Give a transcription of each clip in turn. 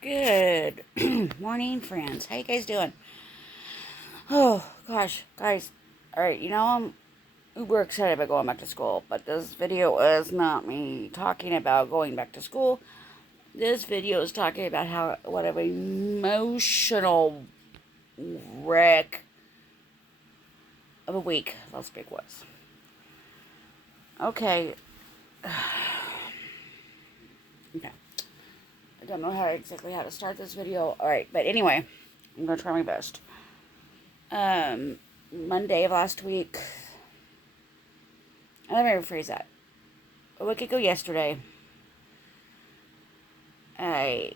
Good morning, friends. How you guys doing? Oh gosh, guys. All right, I'm uber excited about going back to school, but this video is not me talking about going back to school. This video is talking about what an emotional wreck of a week last week was. Okay. Okay. I don't know exactly how to start this video. All right, but anyway, I'm gonna try my best. Monday of last week. Let me rephrase that. A week ago yesterday, a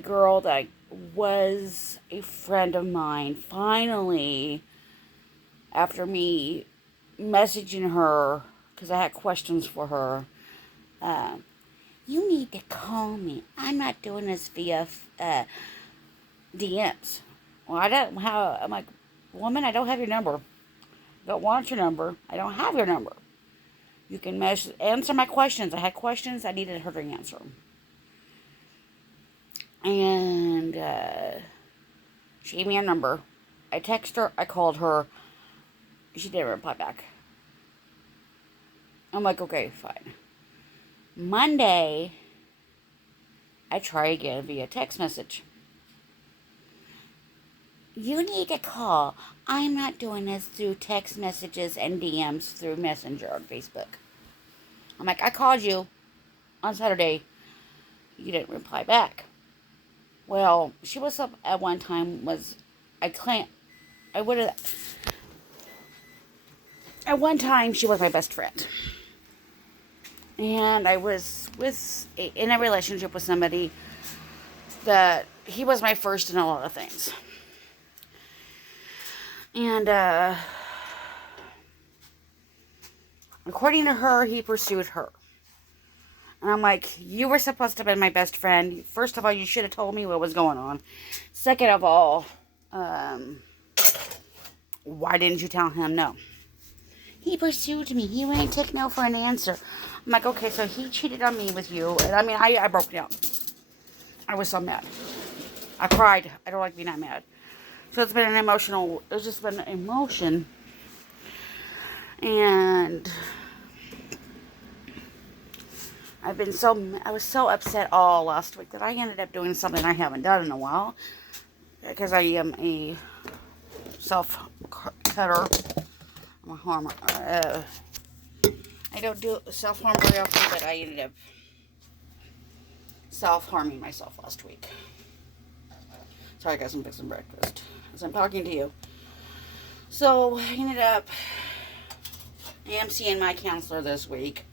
girl that was a friend of mine finally, after me messaging her because I had questions for her, you need to call me. I'm not doing this via DMs. Well, I don't have. I'm like, woman, I don't have your number. I don't want your number. I don't have your number. You can answer my questions. I had questions. I needed her to answer them. And she gave me a number. I texted her. I called her. She didn't reply back. I'm like, okay, fine. Monday, I try again via text message. You need to call. I'm not doing this through text messages and DMs through Messenger on Facebook. I'm like, I called you on Saturday. You didn't reply back. Well, she was up at one time, at one time she was my best friend. And I was in a relationship with somebody that he was my first in a lot of things. And according to her, he pursued her. And I'm like, you were supposed to be my best friend. First of all, you should have told me what was going on. Second of all, why didn't you tell him no? He pursued me. He wouldn't take no for an answer. I'm like, okay, so he cheated on me with you. And I broke down. I was so mad. I cried. I don't like being that mad. So it's just been an emotion. And I was so upset all last week that I ended up doing something I haven't done in a while. Because I am a self-cutter. I'm a harmer. I don't do self-harm very often, but I ended up self-harming myself last week. Sorry guys, I'm fixing breakfast as I'm talking to you. So I ended up, I am seeing my counselor this week.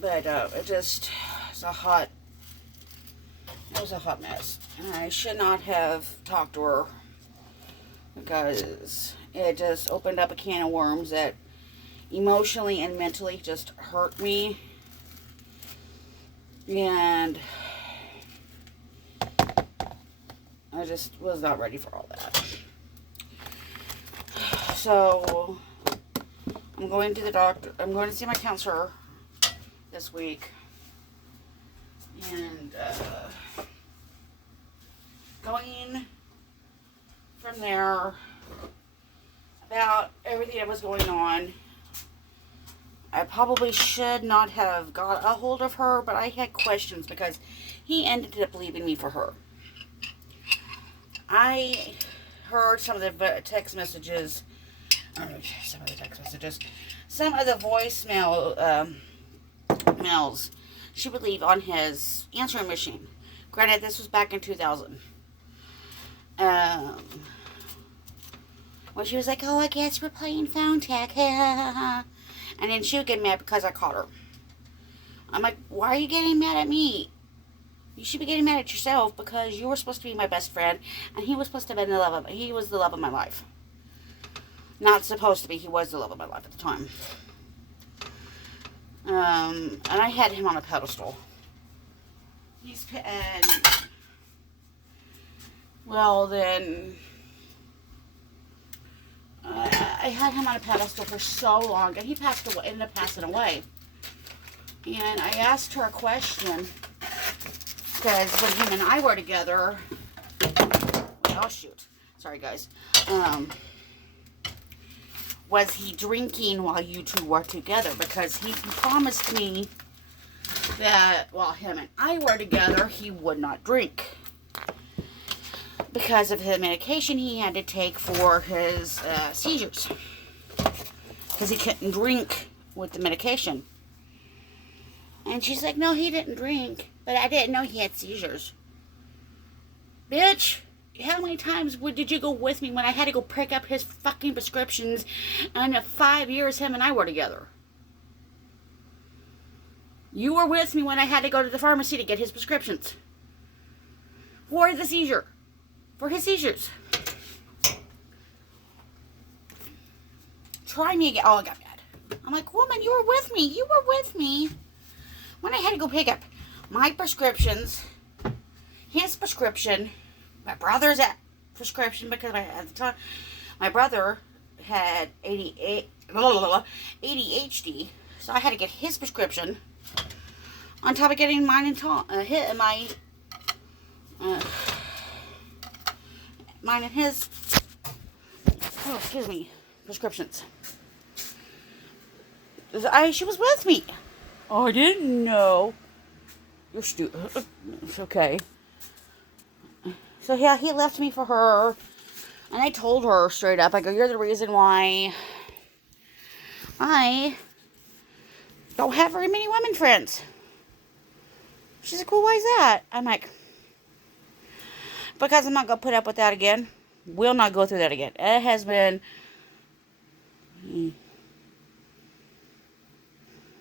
But it was a hot mess. And I should not have talked to her because it just opened up a can of worms that emotionally and mentally just hurt me. And I just was not ready for all that. So I'm going to the doctor. I'm going to see my counselor this week. And going from there about everything that was going on. I probably should not have got a hold of her, but I had questions because he ended up leaving me for her. I heard some of the text messages, some of the voicemail mails she would leave on his answering machine. Granted, this was back in 2000. When she was like, oh, I guess we're playing phone tag. And then she would get mad because I caught her. I'm like, why are you getting mad at me? You should be getting mad at yourself because you were supposed to be my best friend and he was supposed to be he was the love of my life. Not supposed to be, he was the love of my life at the time. And I had him on a pedestal. I had him on a pedestal for so long, and he ended up passing away. And I asked her a question because when him and I were together, oh shoot, sorry guys, was he drinking while you two were together? Because he promised me that while him and I were together, he would not drink. Because of the medication he had to take for his seizures. Because he couldn't drink with the medication. And she's like, no, he didn't drink. But I didn't know he had seizures. Bitch, how many times did you go with me when I had to go pick up his fucking prescriptions? And in 5 years, him and I were together. You were with me when I had to go to the pharmacy to get his prescriptions. For the seizure. For his seizures. Try me again. Oh, I got mad. I'm like, woman, you were with me. You were with me when I had to go pick up my prescriptions, his prescription, my brother's prescription, because at the time my brother had ADHD, so I had to get his prescription on top of getting mine and mine and his, prescriptions. She was with me. Oh, I didn't know. You're stupid. It's okay. So yeah, he left me for her. And I told her straight up, I go, you're the reason why I don't have very many women friends. She's like, well, why is that? I'm like, because I'm not going to put up with that again. Will not go through that again. It has been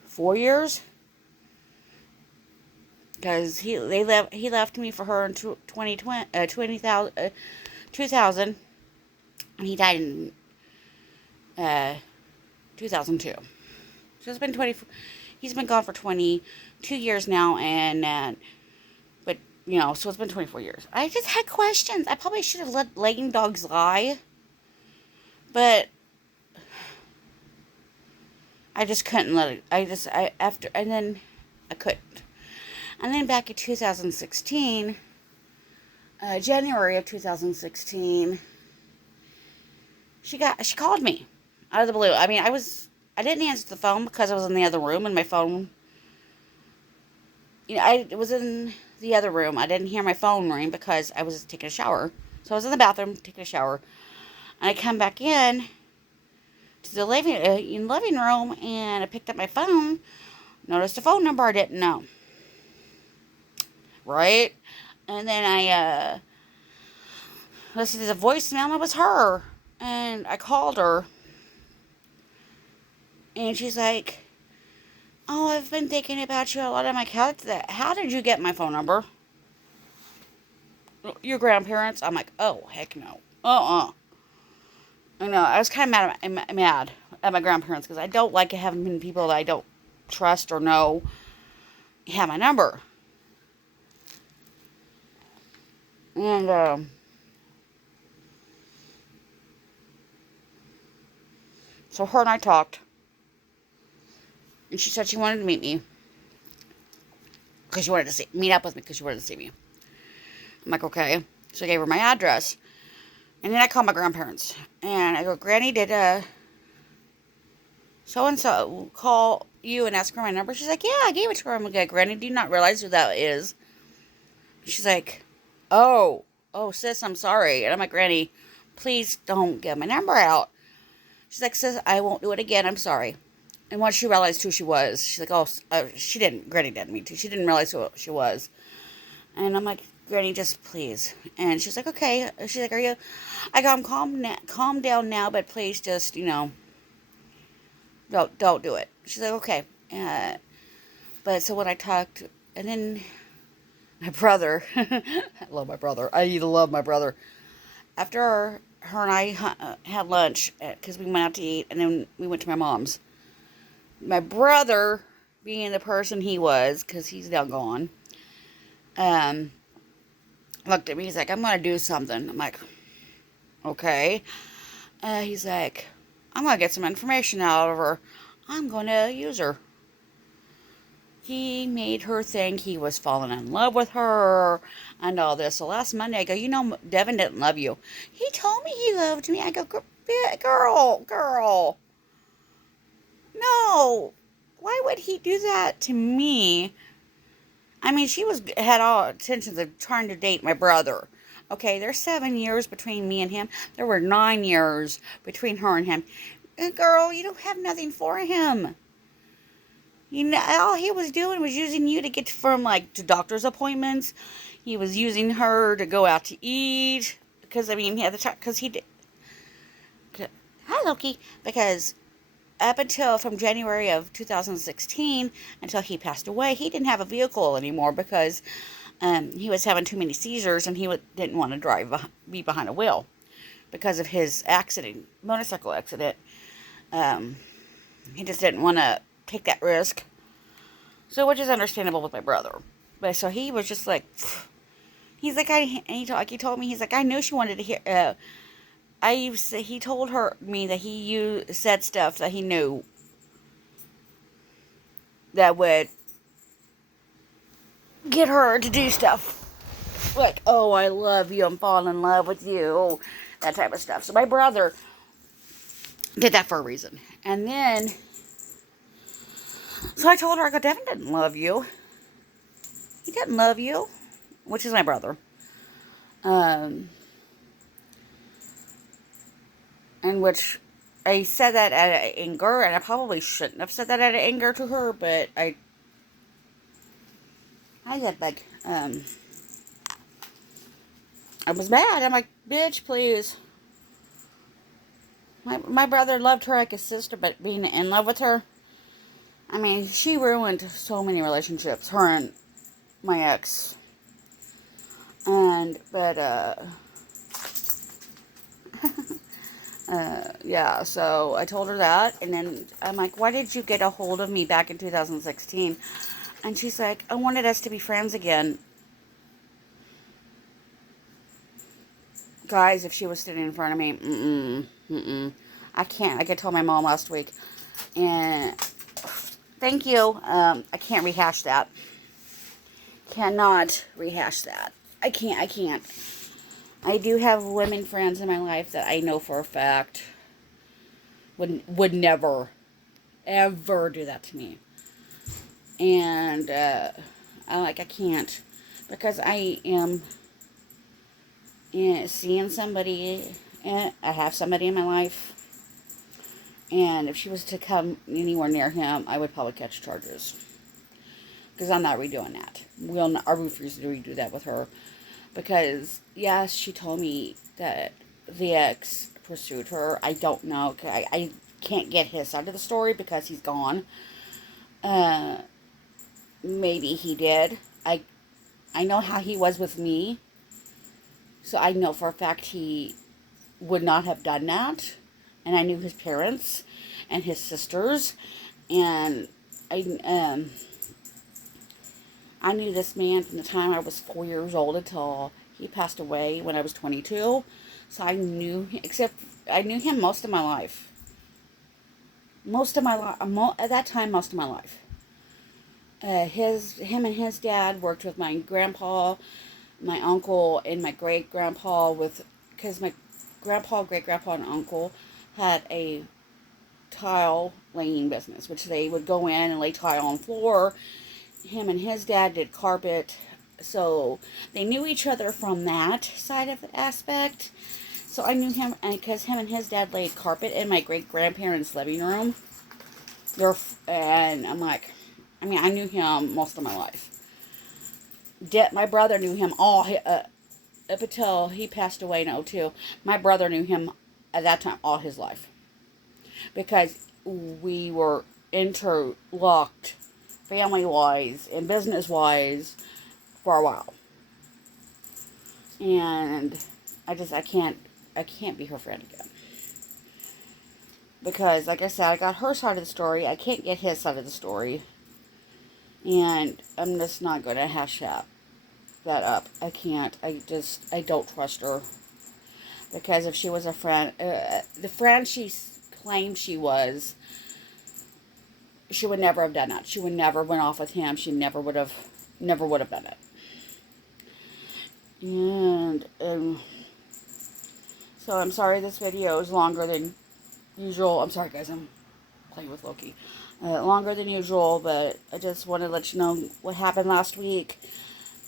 4 years. Because he left me for her in 2000, and he died in 2002. So it's been 20. He's been gone for 22 years now, and but you know, so it's been 24 years. I just had questions. I probably should have let lame dogs lie, but I just couldn't let it. And then I couldn't. And then back in 2016, January of 2016, she called me out of the blue. I mean, I didn't answer the phone because I was in the other room, and my phone, I was in the other room. I didn't hear my phone ring because I was taking a shower. So I was in the bathroom taking a shower, and I come back in to the living room, and I picked up my phone, noticed a phone number I didn't know. Right? And then I listened to the voicemail, and it was her. And I called her. And she's like, oh, I've been thinking about you a lot. I'm like, how did you get my phone number? Your grandparents? I'm like, oh, heck no. I know, I was kind of mad at my grandparents because I don't like having people that I don't trust or know have my number. And, so her and I talked. And she said she wanted to meet me. Because she wanted to meet up with me because she wanted to see me. I'm like, okay. So I gave her my address. And then I called my grandparents. And I go, Granny, did, so-and-so call you and ask her my number? She's like, yeah, I gave it to her. I'm like, Granny, do you not realize who that is? She's like, oh, sis, I'm sorry. And I'm like, Granny, please don't give my number out. She's like, sis, I won't do it again. I'm sorry. And once she realized who she was, she's like, oh, Granny didn't mean to. She didn't realize who she was. And I'm like, Granny, just please. And she's like, okay. She's like, are you? I go, I'm calm down now, but please just, don't do it. She's like, okay. But so when I talked, and then my brother, I love my brother. I love my brother. After her and I had lunch, because we went out to eat, and then we went to my mom's. My brother, being the person he was, because he's now gone, looked at me. He's like, I'm going to do something. I'm like, okay. He's like, I'm going to get some information out of her. I'm going to use her. he made her think he was falling in love with her and all this. So last Monday, I go, you know, Devin didn't love you. He told me he loved me. I go, girl, no. Why would he do that to me? I mean, had all intentions of trying to date my brother. Okay, there's 7 years between me and him. There were 9 years between her and him. And girl, you don't have nothing for him. You know, all he was doing was using you to get from, like, to doctor's appointments. He was using her to go out to eat. Because, I mean, he had the time, because he did. Hi, Loki. Because up until from January of 2016 until he passed away, he didn't have a vehicle anymore because he was having too many seizures and he didn't want to be behind a wheel because of his motorcycle accident. He just didn't want to take that risk. So, which is understandable with my brother. But so he was just like, he's like, he told me, he's like, I knew she wanted to hear. He told me that he said stuff that he knew that would get her to do stuff. Like, oh, I love you, I'm falling in love with you, that type of stuff. So my brother did that for a reason. And then, so I told her, I go, Devin didn't love you. He didn't love you, which is my brother. And which I said that out of anger, and I probably shouldn't have said that out of anger to her, but I get like, I was mad. I'm like, bitch, please. My brother loved her like a sister, but being in love with her, I mean, she ruined so many relationships, her and my ex. Yeah, so I told her that, and then I'm like, why did you get a hold of me back in 2016? And she's like, I wanted us to be friends again. Guys, if she was sitting in front of me, I can't. Like I told my mom last week, and thank you. I can't rehash that. Cannot rehash that. I can't. I do have women friends in my life that I know for a fact would never, ever do that to me. And I can't, because I am seeing somebody, and I have somebody in my life, and if she was to come anywhere near him, I would probably catch charges. Because I'm not redoing that. I refuse to redo that with her. Because, yes, she told me that the ex pursued her. I don't know. I can't get his side of the story because he's gone. Maybe he did. I know how he was with me. So I know for a fact he would not have done that. And I knew his parents and his sisters. And I knew this man from the time I was 4 years old until he passed away when I was 22. So I knew him most of my life. At that time, most of my life. Him and his dad worked with my grandpa, my uncle, and my great-grandpa because my grandpa, great-grandpa, and uncle had a tile laying business, which they would go in and lay tile on the floor. Him and his dad did carpet, so they knew each other from that side of the aspect. So I knew him, and because him and his dad laid carpet in my great-grandparents' living room, and I'm like, I knew him most of my life. My brother knew him all, up until he passed away in 2002. My brother knew him at that time all his life. Because we were interlocked family-wise and business-wise for a while. And I can't be her friend again. Because, like I said, I got her side of the story. I can't get his side of the story. And I'm just not going to hash that up. I can't. I don't trust her. Because if she was a friend, the friend she claimed she was, she would never have done that. She would never went off with him. She never would have done it. And so I'm sorry this video is longer than usual. I'm sorry, guys. I'm playing with Loki. Longer than usual, but I just wanted to let you know what happened last week.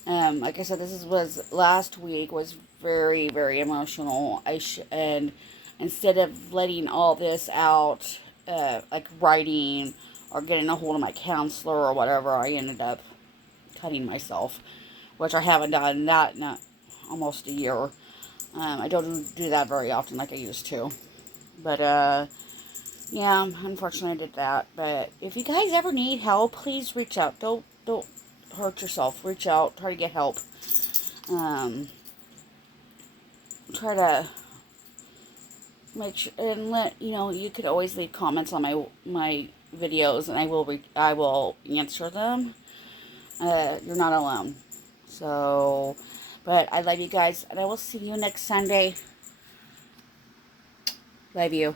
Like I said, was last week was very, very emotional. And instead of letting all this out, like writing or getting a hold of my counselor or whatever, I ended up cutting myself, which I haven't done that in almost a year. I don't do that very often like I used to. But, yeah, unfortunately I did that. But if you guys ever need help, please reach out. Don't hurt yourself. Reach out. Try to get help. Try to make sure, and you could always leave comments on my videos, and I will answer them. You're not alone. So, but I love you guys, and I will see you next Sunday. Love you.